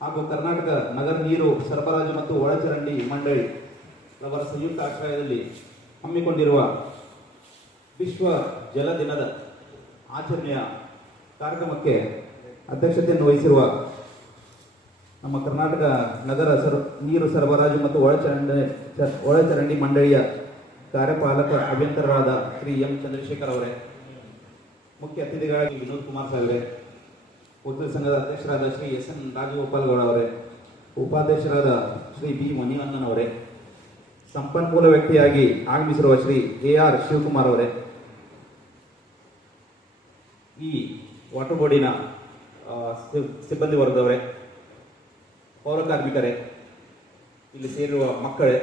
ಹಾಗೂ ಕರ್ನಾಟಕ ನಗರ ನೀರು ಸರಬರಾಜು ಮತ್ತು ಒಳಚರಂಡಿ ಮಂಡಳಿ ಅವರ ಸಂಯುಕ್ತ ಆಶ್ರಯದಲ್ಲಿ ಹಮ್ಮಿಕೊಂಡಿರುವ ವಿಶ್ವ ಜಲ ದಿನದ ಆಚರಣೆಯ ಕಾರ್ಯಕ್ರಮಕ್ಕೆ ಅಧ್ಯಕ್ಷತೆಯನ್ನು ವಹಿಸಿರುವ ನಮ್ಮ ಕರ್ನಾಟಕ ನಗರ ಸರ, ನೀರು ಸರಬರಾಜು ಮತ್ತು ಒಳಚರಂಡಿ ಒಳಚರಂಡಿ ಮಂಡಳಿಯ ಕಾರ್ಯಪಾಲಕ ಅಭಿಯಂತರರಾದ ಶ್ರೀ ಎಂ ಚಂದ್ರಶೇಖರ್ ಅವರೇ, ಮುಖ್ಯ ಅತಿಥಿಗಳಾಗಿ ವಿನೋದ್ ಕುಮಾರ್ ಸಾಹೇಬ್ರೆ ವಕೀಲ ಸಂಘದ ಅಧ್ಯಕ್ಷರಾದ ಶ್ರೀ ಎಸ್ ಎನ್ ರಾಜಗೋಪಾಲ್ ಗೌಡ ಅವರೇ, ಉಪಾಧ್ಯಕ್ಷರಾದ ಶ್ರೀ ಬಿ ಮಣಿವಣ್ಣನ್ ಅವರೇ, ಸಂಪನ್ಮೂಲ ವ್ಯಕ್ತಿಯಾಗಿ ಆಗಮಿಸಿರುವ ಶ್ರೀ ಎ ಆರ್ ಶಿವಕುಮಾರ್ ಅವರೇ, ಈ ವಾಟರ್ ಬೋರ್ಡಿನ ಸಿಬ್ಬಂದಿ ವರ್ಗದವರೇ, ಪೌರ ಕಾರ್ಮಿಕರೇ, ಇಲ್ಲಿ ಸೇರಿರುವ ಮಕ್ಕಳೇ,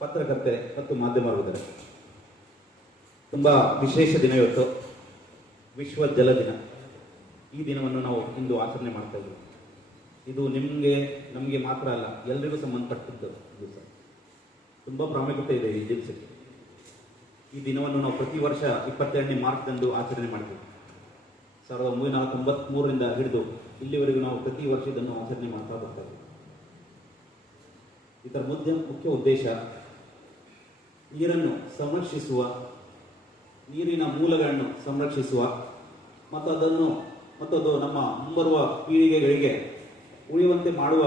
ಪತ್ರಕರ್ತರೆ ಮತ್ತು ಮಾಧ್ಯಮ ವರ್ಗದವರೇ. ತುಂಬ ವಿಶೇಷ ದಿನ ಇವತ್ತು. ವಿಶ್ವ ಜಲ ದಿನ. ಈ ದಿನವನ್ನು ನಾವು ಇಂದು ಆಚರಣೆ ಮಾಡ್ತಾ ಇದ್ದೀವಿ. ಇದು ನಿಮಗೆ, ನಮಗೆ ಮಾತ್ರ ಅಲ್ಲ, ಎಲ್ರಿಗೂ ಸಂಬಂಧಪಟ್ಟದ್ದು ದಿವಸ ತುಂಬ ಪ್ರಾಮುಖ್ಯತೆ ಇದೆ ಈ ದಿವಸಕ್ಕೆ ಈ ದಿನವನ್ನು ನಾವು ಪ್ರತಿ ವರ್ಷ ಇಪ್ಪತ್ತೆರಡನೇ ಮಾರ್ಚ್ದಂದು ಆಚರಣೆ ಮಾಡ್ತೀವಿ. ಸಾವಿರದ ಒಂಬೈನೂರ ತೊಂಬತ್ತ್ಮೂರರಿಂದ ಹಿಡಿದು ಇಲ್ಲಿವರೆಗೂ ನಾವು ಪ್ರತಿ ವರ್ಷ ಇದನ್ನು ಆಚರಣೆ ಮಾಡ್ತಾ ಬರ್ತಾ ಇದ್ದೀವಿ. ಇದರ ಮುಖ್ಯ ಮುಖ್ಯ ಉದ್ದೇಶ ನೀರನ್ನು ಸಂರಕ್ಷಿಸುವ, ನೀರಿನ ಮೂಲಗಳನ್ನು ಸಂರಕ್ಷಿಸುವ, ಮತ್ತು ಅದನ್ನು ಮತ್ತು ಅದು ನಮ್ಮ ಮುಂಬರುವ ಪೀಳಿಗೆಗಳಿಗೆ ಉಳಿಯುವಂತೆ ಮಾಡುವ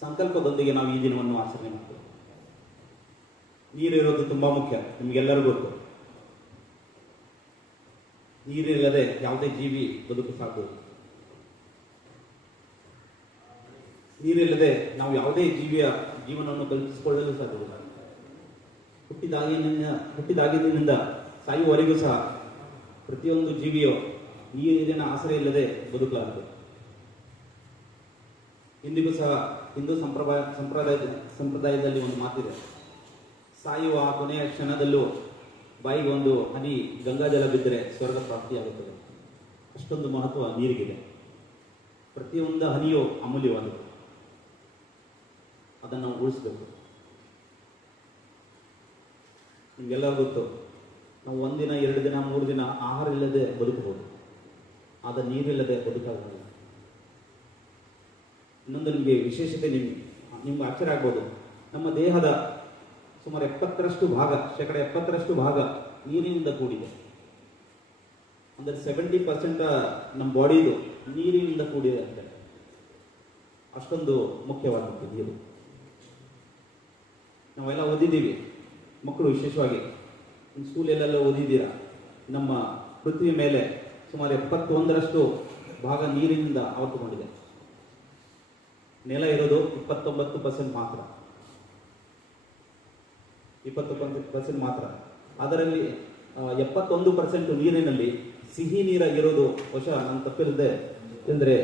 ಸಂಕಲ್ಪದೊಂದಿಗೆ ನಾವು ಈ ದಿನವನ್ನು ಆಚರಣೆ ಮಾಡ್ತೇವೆ. ನೀರಿರೋದು ತುಂಬಾ ಮುಖ್ಯ, ನಿಮಗೆಲ್ಲರಿಗೂ ಗೊತ್ತು. ನೀರಿಲ್ಲದೆ ಯಾವುದೇ ಜೀವಿ ಬದುಕು ಸಾಕು. ನೀರಿಲ್ಲದೆ ನಾವು ಯಾವುದೇ ಜೀವಿಯ ಜೀವನವನ್ನು ಕಲ್ಪಿಸಿಕೊಳ್ಳಲು ಸಾಧ್ಯವಿಲ್ಲ. ಹುಟ್ಟಿದಾಗಿನಿಂದ ಹುಟ್ಟಿದಾಗಿನಿಂದ ಸಾಯುವವರೆಗೂ ಸಹ ಪ್ರತಿಯೊಂದು ಜೀವಿಯು ನೀರಿನ ಆಸರೆ ಇಲ್ಲದೆ ಬದುಕಲಾರದು. ಇಂದಿಗೂ ಸಹ ಹಿಂದೂ ಸಂಪ್ರದಾಯ ಸಂಪ್ರದಾಯದ ಸಂಪ್ರದಾಯದಲ್ಲಿ ಒಂದು ಮಾತಿದೆ. ಸಾಯುವ ಕೊನೆಯ ಕ್ಷಣದಲ್ಲೂ ಬಾಯಿಗೆ ಒಂದು ಹನಿ ಗಂಗಾಜಲ ಬಿದ್ದರೆ ಸ್ವರ್ಗ ಪ್ರಾಪ್ತಿಯಾಗುತ್ತದೆ. ಅಷ್ಟೊಂದು ಮಹತ್ವ ನೀರಿಗಿದೆ. ಪ್ರತಿಯೊಂದು ಹನಿಯು ಅಮೂಲ್ಯವಾದದ್ದು ಅದನ್ನು ಉಳಿಸ್ಬೇಕು. ನಿಮಗೆಲ್ಲ ಗೊತ್ತು, ನಾವು ಒಂದಿನ, ಎರಡು ದಿನ, ಮೂರು ದಿನ ಆಹಾರ ಇಲ್ಲದೆ ಬದುಕಬಹುದು. ಆದರೆ ನೀರಿಲ್ಲದೆ ಬದುಕಾಗಲ್ಲ. ಇನ್ನೊಂದು ನಿಮಗೆ ವಿಶೇಷತೆ ನಿಮ್ಗೆ ನಿಮ್ಗೆ ಆಶ್ಚರ್ಯ ಆಗ್ಬೋದು. ನಮ್ಮ ದೇಹದ ಸುಮಾರು ಎಪ್ಪತ್ತರಷ್ಟು ಭಾಗ, ಶೇಕಡ ಎಪ್ಪತ್ತರಷ್ಟು ಭಾಗ ನೀರಿನಿಂದ ಕೂಡಿದೆ. ಅಂದರೆ ಸೆವೆಂಟಿ ಪರ್ಸೆಂಟ್ ನಮ್ಮ ಬಾಡಿದು ನೀರಿನಿಂದ ಕೂಡಿದೆ ಅಂತ. ಅಷ್ಟೊಂದು ಮುಖ್ಯವಾದಂಥ ನೀರು ನಾವೆಲ್ಲ ಓದಿದ್ದೀವಿ, ಮಕ್ಕಳು ವಿಶೇಷವಾಗಿ. ಸ್ಕೂಲಲ್ಲೆಲ್ಲ ಓದಿದ್ದೀರಾ? ನಮ್ಮ ಪೃಥ್ವಿ ಮೇಲೆ ಸುಮಾರು ಎಪ್ಪತ್ತೊಂದರಷ್ಟು ಭಾಗ ನೀರಿನಿಂದ ಆವರ್ತುಕೊಂಡಿದೆ ನೆಲ ಇರೋದು ಇಪ್ಪತ್ತೊಂಬತ್ತು ಪರ್ಸೆಂಟ್ ಮಾತ್ರ. ಇಪ್ಪತ್ತು ಪರ್ಸೆಂಟ್ ಮಾತ್ರ. ಅದರಲ್ಲಿ ಎಪ್ಪತ್ತೊಂದು ಪರ್ಸೆಂಟ್ ನೀರಿನಲ್ಲಿ ಸಿಹಿ ನೀರಾಗಿರೋದು ಬಹುಶಃ ನಾನು ತಪ್ಪಿಲ್ಲದೆ ಅಂದರೆ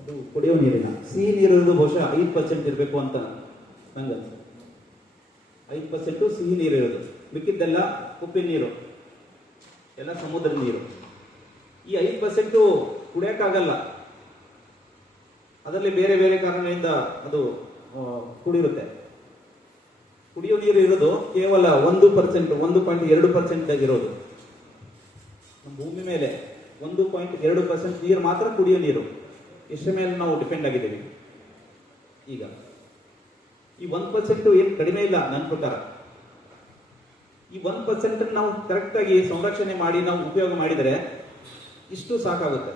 ಅದು ಕುಡಿಯೋ ನೀರಿನ. ಸಿಹಿ ನೀರಿರೋದು ಬಹುಶಃ ಐದು ಪರ್ಸೆಂಟ್ ಇರಬೇಕು ಅಂತ ನಂಗೆ ಐದು ಪರ್ಸೆಂಟು ಸಿಹಿ ನೀರಿರೋದು ಮಿಕ್ಕಿದ್ದೆಲ್ಲ ಉಪ್ಪಿನ ನೀರು, ಎಲ್ಲ ಸಮುದ್ರ ನೀರು. ಈ ಐದು ಪರ್ಸೆಂಟು ಕುಡಿಯೋಕ್ಕಾಗಲ್ಲ. ಅದರಲ್ಲಿ ಬೇರೆ ಬೇರೆ ಕಾರಣಗಳಿಂದ ಅದು ಕುಡಿರುತ್ತೆ. ಕುಡಿಯೋ ನೀರು ಇರೋದು ಕೇವಲ ಒಂದು ಪರ್ಸೆಂಟ್ ಒಂದು ಪಾಯಿಂಟ್ ಎರಡು ಪರ್ಸೆಂಟ್ ಆಗಿರೋದು. ಭೂಮಿ ಮೇಲೆ ಒಂದು ಪಾಯಿಂಟ್ ಎರಡು ಪರ್ಸೆಂಟ್ ನೀರು ಮಾತ್ರ ಕುಡಿಯೋ ನೀರು. ಇಷ್ಟರ ಮೇಲೆ ನಾವು ಡಿಪೆಂಡ್ ಆಗಿದ್ದೀವಿ? ಈಗ ಈ ಒಂದು ಪರ್ಸೆಂಟ್ ಏನು ಕಡಿಮೆ ಇಲ್ಲ ನನ್ನ ಪ್ರಕಾರ. ಈ ಒಂದು ಪರ್ಸೆಂಟ್ ನಾವು ಕರೆಕ್ಟಾಗಿ ಸಂರಕ್ಷಣೆ ಮಾಡಿ ನಾವು ಉಪಯೋಗ ಮಾಡಿದರೆ ಇಷ್ಟು ಸಾಕಾಗುತ್ತೆ.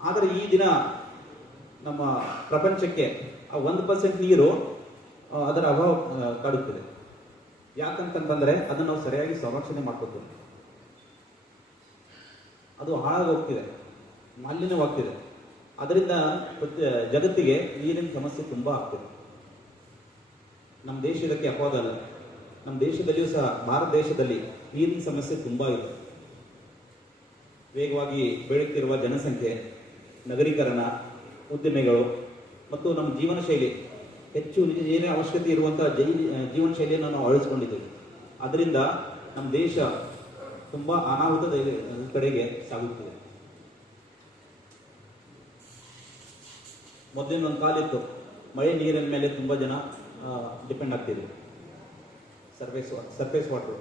ಆದರೆ ಈ ದಿನ ನಮ್ಮ ಪ್ರಪಂಚಕ್ಕೆ ಆ ಒಂದು ಪರ್ಸೆಂಟ್ ನೀರು ಅದರ ಅಭಾವ ಕಾಡುತ್ತಿದೆ. ಯಾಕಂತಂತಂದ್ರೆ ಅದನ್ನು ನಾವು ಸರಿಯಾಗಿ ಸಂರಕ್ಷಣೆ ಮಾಡ್ಕೋತೀವಿ ಅದು ಹಾಳಾಗೋಗ್ತಿದೆ. ಮಾಲಿನ್ಯವಾಗ್ತಿದೆ. ಅದರಿಂದ ಜಗತ್ತಿಗೆ ನೀರಿನ ಸಮಸ್ಯೆ ತುಂಬ ಆಗ್ತಿದೆ. ನಮ್ಮ ದೇಶ ಇದಕ್ಕೆ ಅಪವಾದ ನಮ್ಮ ದೇಶದಲ್ಲಿಯೂ ಸಹ, ಭಾರತ ದೇಶದಲ್ಲಿ ನೀರಿನ ಸಮಸ್ಯೆ ತುಂಬ ಇದೆ. ವೇಗವಾಗಿ ಬೆಳೆಯುತ್ತಿರುವ ಜನಸಂಖ್ಯೆ, ನಗರೀಕರಣ, ಉದ್ದಿಮೆಗಳು ಮತ್ತು ನಮ್ಮ ಜೀವನ ಶೈಲಿ, ಹೆಚ್ಚು ಏನೇ ಅವಶ್ಯಕತೆ ಇರುವಂಥ ಜೈ, ಜೀವನ ಶೈಲಿಯನ್ನು ನಾವು ಅಳಿಸ್ಕೊಂಡಿದ್ದೇವೆ ಅದರಿಂದ ನಮ್ಮ ದೇಶ ತುಂಬ ಅನಾಹುತದ ಕಡೆಗೆ ಸಾಗುತ್ತಿದೆ. ಮೊದಲಿನೊಂದು ಕಾಲಿತ್ತು. ಮಳೆ ನೀರಿನ ಮೇಲೆ ತುಂಬ ಜನ ಡಿಪೆಂಡ್ ಆಗ್ತಿದ್ರು. ಸರ್ಫೇಸ್ ಸರ್ಫೇಸ್ ವಾಟರ್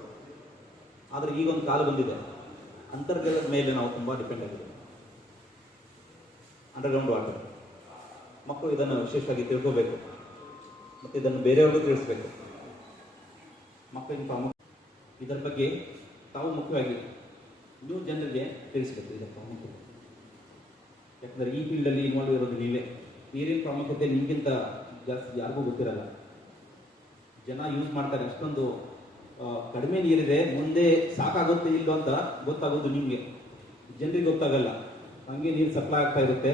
ಆದರೆ ಈಗ ಒಂದು ಕಾಲ ಬಂದಿದೆ. ಅಂತರ್ಜಲದ ಮೇಲೆ ನಾವು ತುಂಬ ಡಿಪೆಂಡ್ ಆಗಿದ್ದೀವಿ. ಅಂಡರ್ಗ್ರೌಂಡ್ ವಾಟರ್ ಮಕ್ಕಳು ಇದನ್ನು ವಿಶೇಷವಾಗಿ ತಿಳ್ಕೋಬೇಕು. ಮತ್ತು ಇದನ್ನು ಬೇರೆಯವ್ರಿಗೂ ತಿಳಿಸ್ಬೇಕು. ಮಕ್ಕಳಿಗೆ ಪ್ರಾಮುಖ್ಯ ಇದರ ಬಗ್ಗೆ ತಾವು ಮುಖ್ಯವಾಗಿ ನ್ಯೂ ಜನರಿಗೆ ತಿಳಿಸ್ಬೇಕು ಇದರ ಪ್ರಾಮುಖ್ಯತೆ. ಯಾಕಂದರೆ ಈ ಫೀಲ್ಡಲ್ಲಿ ಇನ್ವಾಲ್ವ್ ಇರೋದು ನೀವೇ. ನೀರಿನ ಪ್ರಾಮುಖ್ಯತೆ ನಿಮಗಿಂತ ಜಾಸ್ತಿ ಯಾರಿಗೂ ಗೊತ್ತಿರಲ್ಲ. ಜನ ಯೂಸ್ ಮಾಡ್ತಾರೆ ಅಷ್ಟೊಂದು ಕಡಿಮೆ ನೀರಿದೆ, ಮುಂದೆ ಸಾಕಾಗುತ್ತೆ ಇಲ್ಲೋ ಅಂತ ಗೊತ್ತಾಗೋದು ನಿಮಗೆ. ಜನರಿಗೆ ಗೊತ್ತಾಗಲ್ಲ. ಹಂಗೆ ನೀರು ಸಪ್ಲೈ ಆಗ್ತಾ ಇರುತ್ತೆ.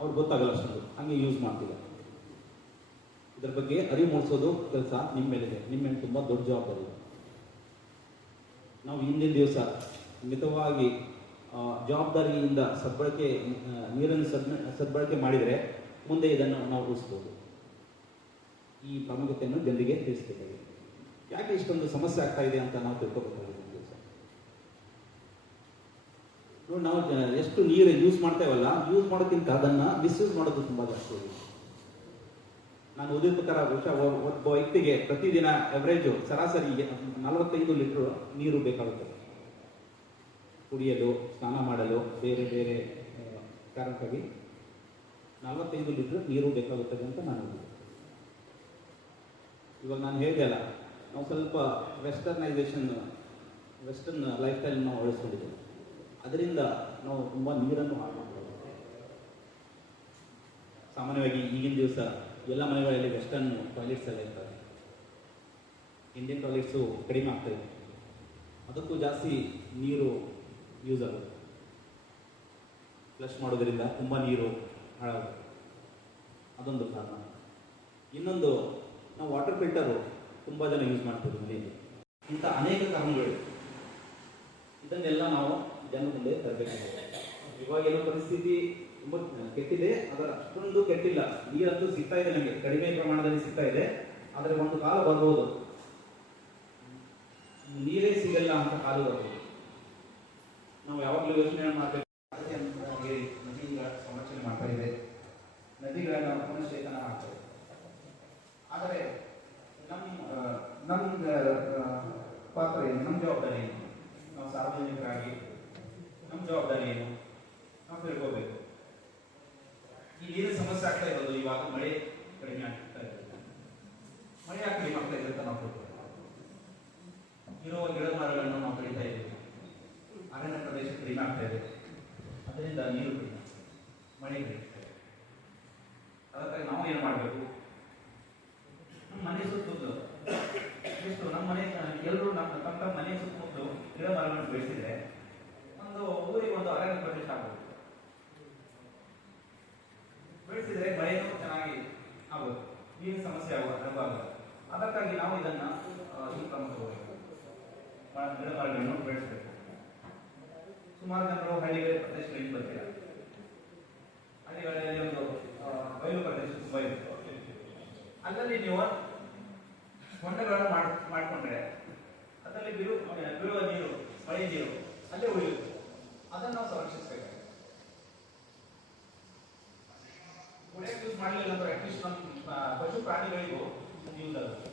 ಅವ್ರಿಗೆ ಗೊತ್ತಾಗಲ್ಲ ಅಷ್ಟೊಂದು. ಹಂಗೆ ಯೂಸ್ ಮಾಡ್ತೀವಿ. ಇದ್ರ ಬಗ್ಗೆ ಅರಿವು ಮೂಡಿಸೋದು ಕೆಲಸ ನಿಮ್ಮ ಮೇಲಿದೆ. ನಿಮ್ಮ ಮೇಲೆ ತುಂಬ ದೊಡ್ಡ ಜವಾಬ್ದಾರಿ ನಾವು ಹಿಂದಿನ ದಿವಸ ಮಿತವಾಗಿ ಜವಾಬ್ದಾರಿಯಿಂದ ಸದ್ಬಳಕೆ ನೀರನ್ನು ಸದ್ ಸದ್ಬಳಕೆ ಮಾಡಿದರೆ ಮುಂದೆ ಇದನ್ನು ನಾವು ಉಳಿಸ್ಬೋದು. ಈ ಪ್ರಾಮುಖ್ಯತೆಯನ್ನು ಜನರಿಗೆ ತಿಳಿಸಬೇಕಾಗಿದೆ ಯಾಕೆ ಇಷ್ಟೊಂದು ಸಮಸ್ಯೆ ಆಗ್ತಾ ಇದೆ ಅಂತ ನಾವು ನೋಡಿ, ನಾವು ಎಷ್ಟು ನೀರು ಯೂಸ್ ಮಾಡ್ತೇವಲ್ಲ ಯೂಸ್ ಮಾಡೋಕ್ಕಿಂತ ಅದನ್ನ ಮಿಸ್ಯೂಸ್ ಮಾಡೋದು ತುಂಬಾ ಜಾಸ್ತಿ ನಾನು ಓದಿದ ಪ್ರಕಾರ ಬಹುಶಃ ಒಬ್ಬ ವ್ಯಕ್ತಿಗೆ ಪ್ರತಿದಿನ ಎವರೇಜು ಸರಾಸರಿ ನಲವತ್ತೈದು ಲೀಟರ್ ನೀರು ಬೇಕಾಗುತ್ತೆ ಕುಡಿಯಲು, ಸ್ನಾನ ಮಾಡಲು, ಬೇರೆ ಬೇರೆ ಕಾರಣಕ್ಕಾಗಿ ನಲವತ್ತೈದು ಲೀಟರ್ ನೀರು ಬೇಕಾಗುತ್ತದೆ ಅಂತ ನಾನು. ಇವಾಗ ನಾನು ಹೇಳಿದೆ ಅಲ್ಲ, ನಾವು ಸ್ವಲ್ಪ ವೆಸ್ಟರ್ನೈಸೇಷನ್ ವೆಸ್ಟರ್ನ್ ಲೈಫ್ ಸ್ಟೈಲ್ ನಾವು ಅಳಿಸ್ಕೊಂಡಿದ್ದೇವೆ ಅದರಿಂದ ನಾವು ತುಂಬ ನೀರನ್ನು ಮಾಡ್ಕೊಳ್ಳೋದು ಸಾಮಾನ್ಯವಾಗಿ ಈಗಿನ ದಿವಸ ಎಲ್ಲ ಮನೆಗಳಲ್ಲಿ ವೆಸ್ಟರ್ನ್ ಟಾಯ್ಲೆಟ್ಸ್ ಎಲ್ಲ ಇರ್ತವೆ. ಇಂಡಿಯನ್ ಟಾಯ್ಲೆಟ್ಸು ಕಡಿಮೆ ಆಗ್ತದೆ ಅದಕ್ಕೂ ಜಾಸ್ತಿ ನೀರು ಯೂಸ್ ಆಗುತ್ತೆ. ಫ್ಲಶ್ ಮಾಡೋದರಿಂದ ತುಂಬ ನೀರು ಹಾಳಾಗುತ್ತೆ. ಅದೊಂದು ಕಾರಣ. ಇನ್ನೊಂದು ನಾವು ವಾಟರ್ ಫಿಲ್ಟರು ತುಂಬ ಜನ ಯೂಸ್ ಮಾಡ್ತೀವಿ ಮನೆಯಲ್ಲಿ. ಇಂಥ ಅನೇಕ ಕಾರಣಗಳು ಇದನ್ನೆಲ್ಲ ನಾವು ಜನ ಮುಂದೆ ತರಬೇಕಾಗಿದೆ ಇವಾಗೇನೋ ಪರಿಸ್ಥಿತಿ ತುಂಬ ಕೆಟ್ಟಿದೆ, ಅದರ ಅಷ್ಟೊಂದು ಕೆಟ್ಟಿಲ್ಲ. ನೀರಂತೂ ಸಿಗ್ತಾ ಇದೆ ನಮಗೆ. ಕಡಿಮೆ ಪ್ರಮಾಣದಲ್ಲಿ ಸಿಗ್ತಾ ಇದೆ. ಆದರೆ ಒಂದು ಕಾಲ ಬರ್ಬೋದು. ನೀರೇ ಸಿಗಲ್ಲ ಅಂತ ಕಾಲ ಬರ್ಬೋದು. ನಾವು ಯಾವಾಗಲೂ ಯೋಚನೆ ಮಾಡಬೇಕು. ನದಿಗಳ ಸಂರಕ್ಷಣೆ ಮಾಡ್ತಾ ಇದೆ. ನದಿಗಳನ್ನ ಪುನಶ್ಚೇತನ ಮಾಡ್ತಾ ಇದೆ. ಆದರೆ ಆ, ನಮ್ಮ ಆ, ಪಾತ್ರ ಏನು ನಮ್ಮ ಜವಾಬ್ದಾರಿ ಏನು ನಾವು ಸಾರ್ವಜನಿಕರಾಗಿ ನಮ್ಮ ಜವಾಬ್ದಾರಿ ಏನು ನಾವು ತಿಳ್ಕೋಬೇಕು ಈ ನೀರಿನ ಸಮಸ್ಯೆ ಆಗ್ತಾ ಇರೋದು ಇವಾಗ ಮಳೆ ಕಡಿಮೆ ಆಗ್ತಾ ಇದೆ ಮಳೆ ಯಾಕೆ ಕಡಿಮೆ ಆಗ್ತಾ ಇದೆ ಅಂತ ನಾವು ತಿಳ್ಕೋಬೇಕು ಇರುವ ಗಿಡ ಮರಗಳನ್ನು ನಾವು ಕಡಿತಾ ಇದ್ದೀವಿ ಅರಣ್ಯ ಪ್ರದೇಶ ಕಡಿಮೆ ಆಗ್ತಾ ಇದೆ ಅದರಿಂದ ನೀರು ಕಡಿಮೆ ಮಳೆ ಕಡಿಮೆ ಆಗ್ತಾ ಇದೆ. ಅದಕ್ಕಾಗಿ ನಾವು ಏನು ಮಾಡಬೇಕು ನಮ್ಮ ಮನೆ ಸುತ್ತಮುತ್ತಲು ಎಷ್ಟು ನಮ್ಮ ಮನೆ ಎಲ್ಲರೂ ನಮ್ಮ ತಮ್ಮ ತಮ್ಮ ಮನೆ ಸುತ್ತಮುತ್ತಲು ಗಿಡ ಮರಗಳನ್ನು ಬೆಳೆಸಿದ್ರೆ ಒಂದು ಊರಿಗೆ ಒಂದು ಅರಣ್ಯ ಪ್ರದೇಶ ಆಗ್ಬೋದು ಬೆಳೆಸಿದ್ರೆ ಮಳೆನೂ ಚೆನ್ನಾಗಿ ಆಗುತ್ತೆ ನೀರಿನ ಸಮಸ್ಯೆ ಆಗುವ ಆಗಲ್ಲ ಅದಕ್ಕಾಗಿ ನಾವು ಇದನ್ನ ಆ, ಈ ಕ್ರಮ ತಗೋಬೇಕು ಮ- ಗಿಡ ಮರಗಳನ್ನು ಬೆಳೆಸಬೇಕು ಸುಮಾರು ಜನರು ಹಳ್ಳಿಗಳ ಪ್ರದೇಶಗಳಿಗೆ ಬರ್ತೀರ ಹಳ್ಳಿಗಳಲ್ಲಿ ಒಂದು ಆ, ಬಯಲು ಪ್ರದೇಶ ತುಂಬಾ ಇದೆ ಅಲ್ಲಲ್ಲಿ ನೀವು ಹೊಂಡಗಳನ್ನು ಮಾಡ್ ಮಾಡಿಕೊಂಡ್ರೆ ಅದರಲ್ಲಿ ಬಿರು ಬೀಳುವ ನೀರು ಮಳೆ ನೀರು ಅಲ್ಲೇ ಉಳಿಯುತ್ತೆ ಅದನ್ನು ನಾವು ಸಂರಕ್ಷಿಸಬೇಕು ಕುಡಿಯಕ್ಕೆ ಯೂಸ್ ಮಾಡಲಿಲ್ಲ ಅಂದ್ರೆ ಅಟ್ಲೀಸ್ಟ್ ನಮ್ಮ ಆ, ಪಶು ಪ್ರಾಣಿಗಳಿಗೂ ಯೂಸ್ ಆಗುತ್ತೆ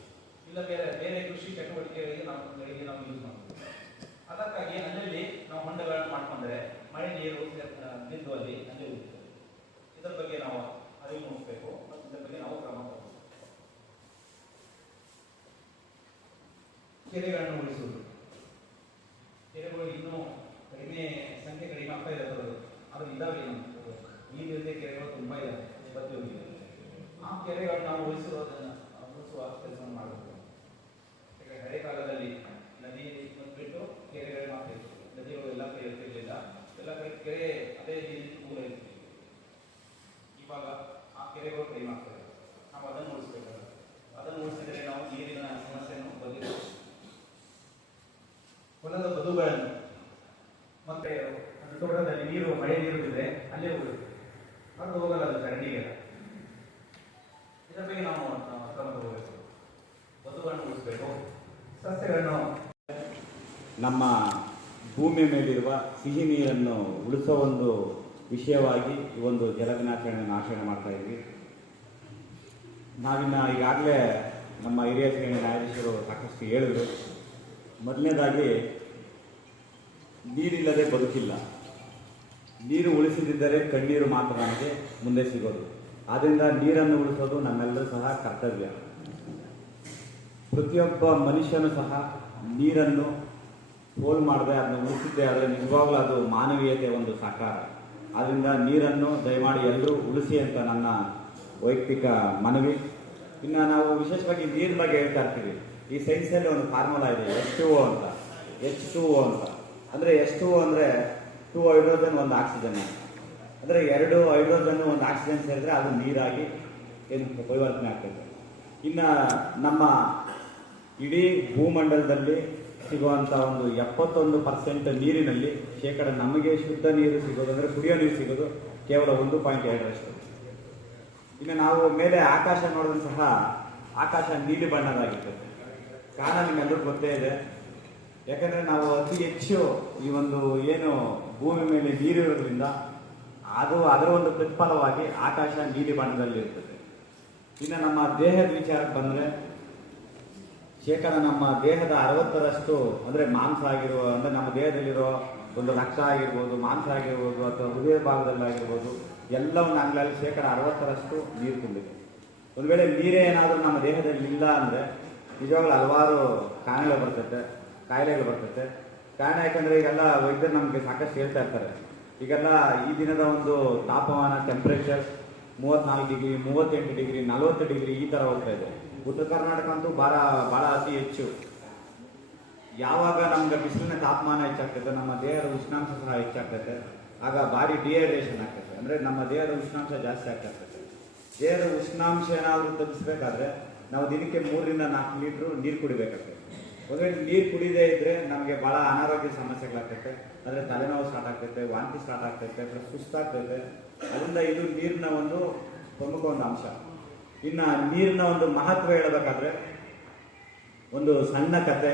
ಇಲ್ಲ ಬೇರೆ ಬೇರೆ ಕೃಷಿ ಚಟುವಟಿಕೆಗಳಿಗೆ ನಾವು ಗಳಿಗೆ ನಾವು ಯೂಸ್ ಮಾಡ್ತೀವಿ ಅದಕ್ಕಾಗಿ ಅಲ್ಲಲ್ಲಿ ನಾವು ಹೊಂಡಗಳನ್ನು ಮಾಡ್ಕೊಂಡ್ರೆ ಮಳೆ ನೀರು ಆ, ಬಿದ್ದು ಅಲ್ಲಿ ಅಲ್ಲೇ ಉಳಿಯುತ್ತೆ ಇದರ ಬಗ್ಗೆ ನಾವು ಅರಿವು ಮೂಡಿಸಬೇಕು ಮತ್ತು ಇದರ ಬಗ್ಗೆ ನಾವು ಕ್ರಮ ತಗೋಬೇಕು ಕೆರೆಗಳನ್ನು ಉಳಿಸುವುದು ಕೆರೆಗಳು ಇನ್ನೂ ಕಡಿಮೆ ಸಂಖ್ಯೆ ಕಡಿಮೆ ಆಗ್ತಾ ಇದೆ ಅದರದ್ದು ಆದ್ರೆ ಇದಾವೆ ನೀರಿಲ್ಲದೆ ಕೆರೆಗಳು ತುಂಬಾ ಇದೆ ಪ್ರತಿಯೊಂದಿದೆ ಆ ಕೆರೆಗಳು ನಾವು ಉಳಿಸುವುದನ್ನು ಉಳಿಸುವ ಕೆಲಸ ಮಾಡಬೇಕು. ಯಾಕಂದ್ರೆ ಹಳೆ ಕಾಲದಲ್ಲಿ ನದಿ ಬಿಟ್ಟು ಕೆರೆಗಳು ಮಾತ್ರ ಇತ್ತು. ನದಿಗಳು ಎಲ್ಲ ಕಡೆ ಇರ್ತಿರ್ಲಿಲ್ಲ ಎಲ್ಲ ಕಡೆ ಕೆರೆ ಅದೇ ನೀರಿನ ಮೂಲ ಇತ್ತು ಇವಾಗ ಆ ಕೆರೆಗಳು ಕಡಿಮೆ ಆಗ್ತದೆ ನಾವು ಅದನ್ನು ಉಳಿಸಬೇಕಾಗುತ್ತೆ ಅದನ್ನು ಉಳಿಸಿದರೆ ನಾವು ನೀರಿನ ಸಮಸ್ಯೆಯನ್ನು ಬಗೆಹರಿಸಬಹುದು ಹೊಲದ ಬದುಗಳನ್ನು ಮತ್ತೆ ದೂರದಲ್ಲಿ ನೀರು ಮಳೆ ನೀರು ಬಿದ್ದರೆ ಅಲ್ಲೇ ಹೋಗುತ್ತೆ ಅದು ಹೋಗಲ್ಲ ಅದು ಚರಂಡಿಗೆ ಇದರ ಬಗ್ಗೆ ನಾವು ಕ್ರಮ ತಗೋಬೇಕು. ಬದುಕನ್ನು ಉಳಿಸ್ಬೇಕು. ಸಸ್ಯಗಳನ್ನು ನಮ್ಮ ಭೂಮಿ ಮೇಲಿರುವ ಸಿಹಿ ನೀರನ್ನು ಉಳಿಸೋ ಒಂದು ವಿಷಯವಾಗಿ ಈ ಒಂದು ಜಲ ದಿನಾಚರಣೆಯನ್ನು ಆಚರಣೆ ಮಾಡ್ತಾ ಇದ್ವಿ. ನಾವಿನ್ನ ಈಗಾಗಲೇ ನಮ್ಮ ಹಿರಿಯ ಶ್ರೇಣಿ ನ್ಯಾಯಾಧೀಶರು ಸಾಕಷ್ಟು ಹೇಳಿದರು. ಮೊದಲನೇದಾಗಿ ನೀರಿಲ್ಲದೆ ಬದುಕಿಲ್ಲ. ನೀರು ಉಳಿಸದಿದ್ದರೆ ಕಣ್ಣೀರು ಮಾತ್ರ ನಮಗೆ ಮುಂದೆ ಸಿಗೋದು. ಆದ್ದರಿಂದ ನೀರನ್ನು ಉಳಿಸೋದು ನಮ್ಮೆಲ್ಲರೂ ಸಹ ಕರ್ತವ್ಯ. ಪ್ರತಿಯೊಬ್ಬ ಮನುಷ್ಯನು ಸಹ ನೀರನ್ನು ಪೋಲ್ ಮಾಡದೆ ಅದನ್ನು ಉಳಿಸಿದ್ದೆ ಆದರೆ ನಿಜವಾಗ್ಲೂ ಅದು ಮಾನವೀಯತೆ ಒಂದು ಸಾಕಾರ. ಆದ್ದರಿಂದ ನೀರನ್ನು ದಯಮಾಡಿ ಎಲ್ಲರೂ ಉಳಿಸಿ ಅಂತ ನನ್ನ ವೈಯಕ್ತಿಕ ಮನವಿ. ಇನ್ನು ನಾವು ವಿಶೇಷವಾಗಿ ನೀರಿನ ಬಗ್ಗೆ ಹೇಳ್ತಾ ಇರ್ತೀವಿ. ಈ ಸೈನ್ಸಲ್ಲಿ ಒಂದು ಫಾರ್ಮುಲಾ ಇದೆ ಎಚ್ ಟು ಓ ಅಂತ. ಎಚ್ ಟು ಓ ಅಂತ. ಅಂದರೆ ಎಚ್ ಟು ಓ ಅಂದರೆ ಟು ಹೈಡ್ರೋಜನ್ ಒಂದು ಆಕ್ಸಿಜನ್ ಅಂದರೆ ಎರಡು ಹೈಡ್ರೋಜನ್ ಒಂದು ಆಕ್ಸಿಜನ್ ಸೇರಿದ್ರೆ ಅದು ನೀರಾಗಿ ಏನು ಪರಿವರ್ತನೆ ಆಗ್ತದೆ. ಇನ್ನು ನಮ್ಮ ಇಡೀ ಭೂಮಂಡಲದಲ್ಲಿ ಸಿಗುವಂಥ ಒಂದು ಎಪ್ಪತ್ತೊಂದು ಪರ್ಸೆಂಟ್ ನೀರಿನಲ್ಲಿ ಶೇಕಡ ನಮಗೆ ಶುದ್ಧ ನೀರು ಸಿಗೋದು ಅಂದರೆ ಕುಡಿಯೋ ನೀರು ಸಿಗೋದು ಕೇವಲ ಒಂದು ಪಾಯಿಂಟ್ ಎರಡರಷ್ಟು ಇನ್ನು ನಾವು ಮೇಲೆ ಆಕಾಶ ನೋಡಿದ್ರು ಸಹ ಆಕಾಶ ನೀಲಿ ಬಣ್ಣದಾಗಿರ್ತದೆ ಕಾರಣ ನಿಮ್ಮೆಲ್ಲರಿಗೂ ಗೊತ್ತೇ ಇದೆ. ಯಾಕಂದರೆ ನಾವು ಅತಿ ಹೆಚ್ಚು ಈ ಒಂದು ಏನು ಭೂಮಿ ಮೇಲೆ ನೀರಿರೋದ್ರಿಂದ ಅದು ಅದರ ಒಂದು ಪ್ರತಿಫಲವಾಗಿ ಆಕಾಶ ನೀಲಿ ಬಣ್ಣದಲ್ಲಿ ಇರ್ತದೆ. ಇನ್ನು ನಮ್ಮ ದೇಹದ ವಿಚಾರಕ್ಕೆ ಬಂದರೆ ಶೇಕಡ ನಮ್ಮ ದೇಹದ ಅರವತ್ತರಷ್ಟು ಅಂದರೆ ಮಾಂಸ ಆಗಿರುವ ಅಂದರೆ ನಮ್ಮ ದೇಹದಲ್ಲಿರೋ ಒಂದು ರಕ್ತ ಆಗಿರ್ಬೋದು, ಮಾಂಸ ಆಗಿರ್ಬೋದು ಅಥವಾ ಹೃದಯ ಭಾಗದಲ್ಲಾಗಿರ್ಬೋದು ಎಲ್ಲವನ್ನು ಅಂಗಲಲ್ಲಿ ಶೇಕಡ ಅರವತ್ತರಷ್ಟು ನೀರು ತುಂಬಿದೆ. ಒಂದು ವೇಳೆ ನೀರೇ ಏನಾದರೂ ನಮ್ಮ ದೇಹದಲ್ಲಿ ಇಲ್ಲ ಅಂದರೆ ನಿಜವಾಗ್ಲೂ ಹಲವಾರು ಕಾಯಿಲೆಗಳು ಬರ್ತೈತೆ ಕಾಯಿಲೆಗಳು ಬರ್ತೈತೆ ಕಾರಣ ಯಾಕಂದರೆ ಈಗೆಲ್ಲ ವೈದ್ಯರು ನಮಗೆ ಸಾಕಷ್ಟು ಹೇಳ್ತಾ ಇರ್ತಾರೆ. ಈಗೆಲ್ಲ ಈ ದಿನದ ಒಂದು ತಾಪಮಾನ ಟೆಂಪ್ರೇಚರ್ ಮೂವತ್ನಾಲ್ಕು ಡಿಗ್ರಿ, ಮೂವತ್ತೆಂಟು ಡಿಗ್ರಿ, ನಲವತ್ತು ಡಿಗ್ರಿ ಈ ಥರ ಹೋಗ್ತಾ ಇದೆ. ಉತ್ತರ ಕರ್ನಾಟಕ ಅಂತೂ ಭಾಳ ಭಾಳ ಅತಿ ಹೆಚ್ಚು. ಯಾವಾಗ ನಮ್ಗೆ ಬಿಸಿಲಿನ ತಾಪಮಾನ ಹೆಚ್ಚಾಗ್ತೈತೆ ನಮ್ಮ ದೇಹದ ಉಷ್ಣಾಂಶ ಸಹ ಹೆಚ್ಚಾಗ್ತೈತೆ ಆಗ ಭಾರಿ ಡಿಹೈಡ್ರೇಷನ್ ಆಗ್ತೈತೆ ಅಂದರೆ ನಮ್ಮ ದೇಹದ ಉಷ್ಣಾಂಶ ಜಾಸ್ತಿ ಆಗ್ತೈತೆ ದೇಹದ ಉಷ್ಣಾಂಶ ಏನಾದರೂ ತಗ್ಗಿಸ್ಬೇಕಾದ್ರೆ ನಾವು ದಿನಕ್ಕೆ ಮೂರರಿಂದ ನಾಲ್ಕು ಲೀಟ್ರು ನೀರು ಕುಡಿಬೇಕಾಗ್ತದೆ. ಒಂದು ನೀರು ಕುಡಿದೇ ಇದ್ರೆ ನಮಗೆ ಭಾಳ ಅನಾರೋಗ್ಯ ಸಮಸ್ಯೆಗಳಾಗ್ತೈತೆ. ಅಂದರೆ ತಲೆನೋವು ಸ್ಟಾರ್ಟ್ ಆಗ್ತೈತೆ, ವಾಂತಿ ಸ್ಟಾರ್ಟ್ ಆಗ್ತೈತೆ ಅಥವಾ ಸುಸ್ತಾಗ್ತೈತೆ ಅದರಿಂದ ಇದು ನೀರಿನ ಒಂದು ಪ್ರಮುಖ ಒಂದು ಅಂಶ. ಇನ್ನು ನೀರಿನ ಒಂದು ಮಹತ್ವ ಹೇಳಬೇಕಾದ್ರೆ, ಒಂದು ಸಣ್ಣ ಕತೆ,